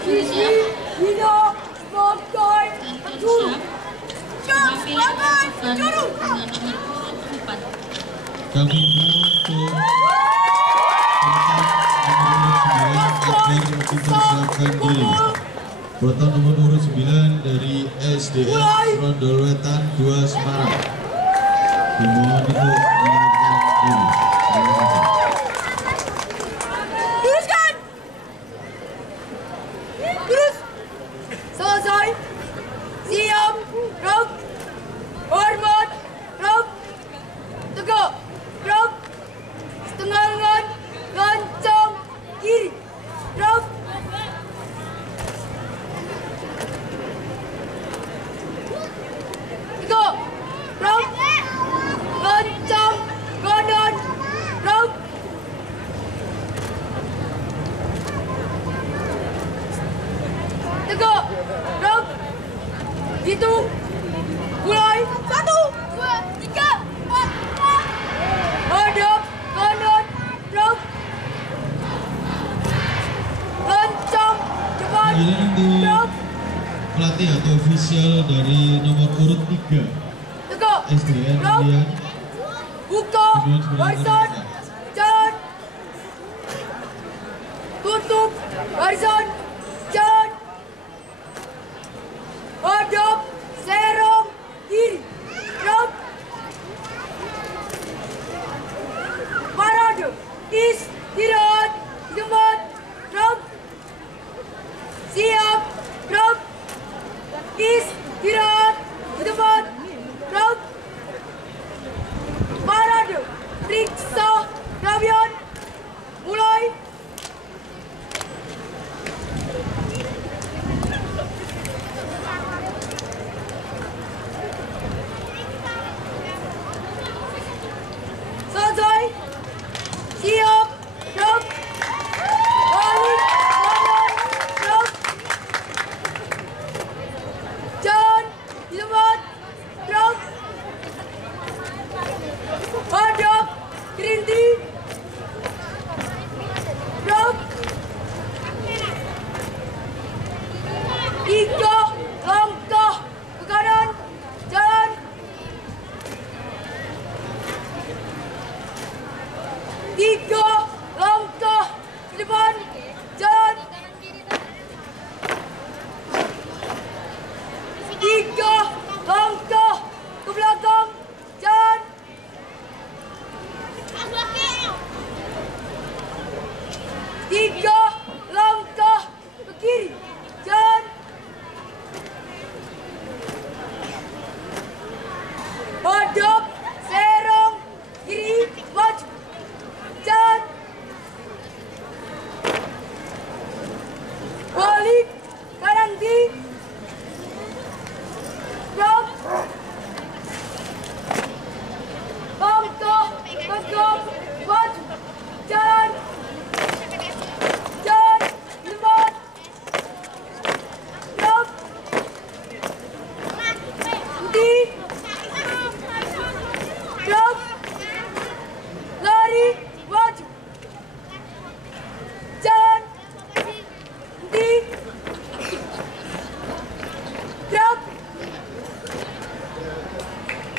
Sisi, Hino, Mokoy, Juru. Kami untuk mempersiapkan diri. Botol nomor urut 9 dari SDN Rondol Wetan 2 Semarang. Dimohon untuk menyiapkan diri. Teruskan. Terus. Selesai. Siap. Rok. Hormat. Rok. Tegak. Rok. Setengah lengan. Lancang. Kiri. Rok. Tegak. Rok. Lancang. Kanan. Rok. Tegak. Rok. Hitung. Mulai. 1, 2, 3, 4, 5. Hadap. Kanan. Rok. Lancang. Cepat. Ini nanti Rok. pelatih atau ofisial dari nomor urut 3 Tegak. SDN Rok. Rian. Buka. Barisan. Jalan. Tutup. Barisan. Jalan. Hadap. Serong. Kiri. Rok. Parade. Istirahat. Di tempat. Rok. Siap. Rok. Istirahat. Di tempat. Rok. Parade. Periksa. Rabian. Mulai. Selesai. Siap. Rok. Balik. Kanan. Rok. Jalan. Di tempat. Rok. Hadap. Berhenti. Rok. 3 langkah ke kanan. Jalan. 3 langkah ke depan. Jalan. 3 langkah ke belakang. Jalan. 3 langkah ke kiri. Jalan. Hadap. Serong. Kiri. Maju. Jalan. Balik. Kanan kiri. Rok. Langkah. Tegak. Maju. Jalan. Jalan. Di tempat. Rok. Henti. Rok. Lari. Maju. Jalan. Henti. Rok.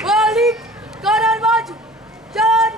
Balik. Kanan maju. Jalan.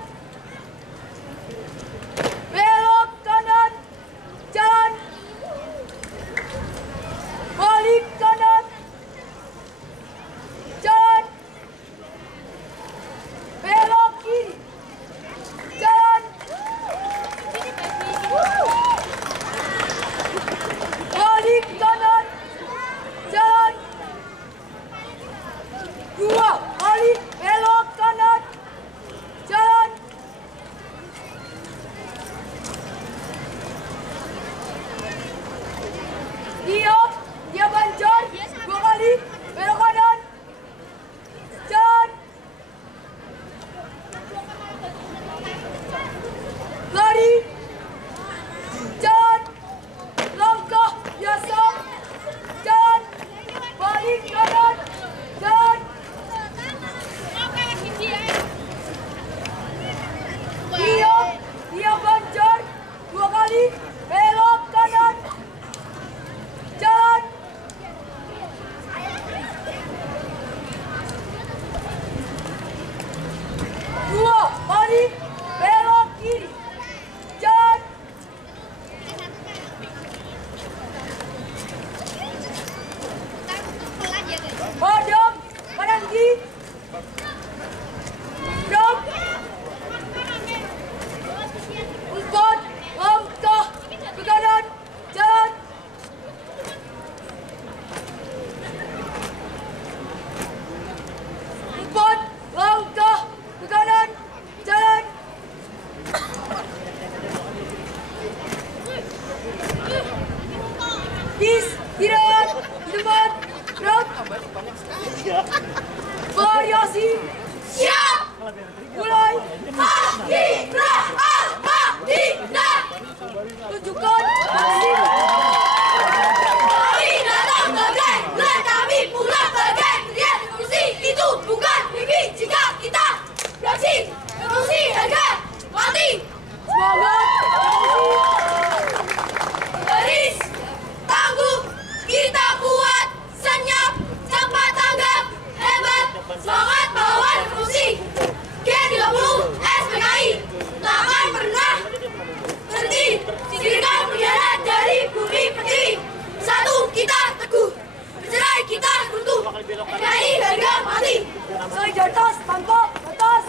Dari harga mati. Solidaritas tanpa batas.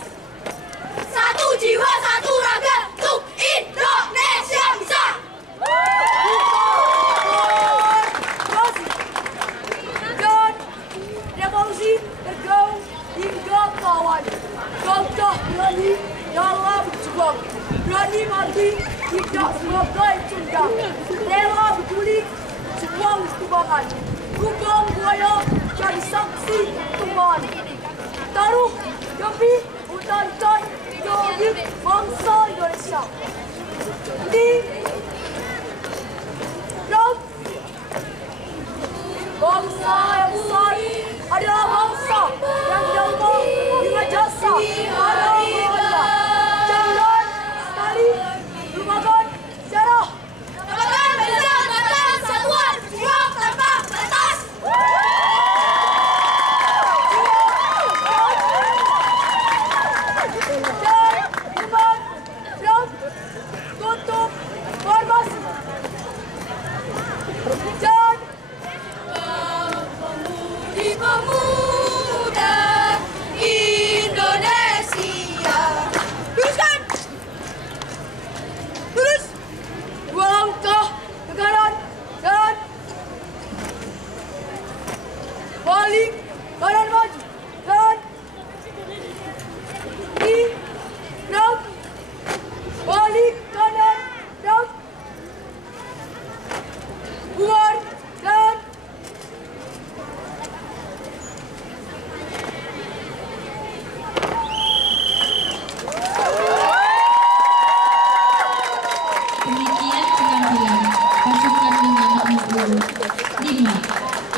Satu jiwa, satu raga untuk Indonesia bisa. Dan revolusi tergaung hingga kawan. Gagah berani dalam berjuang, berani mati tidak sebagai cundang, rela berguling juang tumbangan, gugong buaya jadi saksi tumbang, taruh demi hutan dan hidup bangsa Indonesia. Di bangsa yang besar adalah bangsa yang damai dengan jasa para penguasa. Jangan sekali lupakan sejarah. Dapatkan barisan batas satuan berjuang tanpa batas. Dan iman dan tutup berbaris. Dan pemuda Indonesia. Teruskan. Terus. Dua langkah negara dan balik kanan maju dan di dan balik kanan dan buar dan demikian penampilan pasukan dengan nomor 5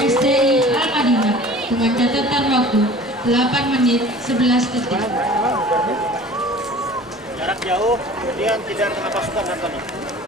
SDI Al Madina dengan catatan waktu 8 menit 11 detik. Jarak jauh, kemudian tidak tengah pasukan Fatoni.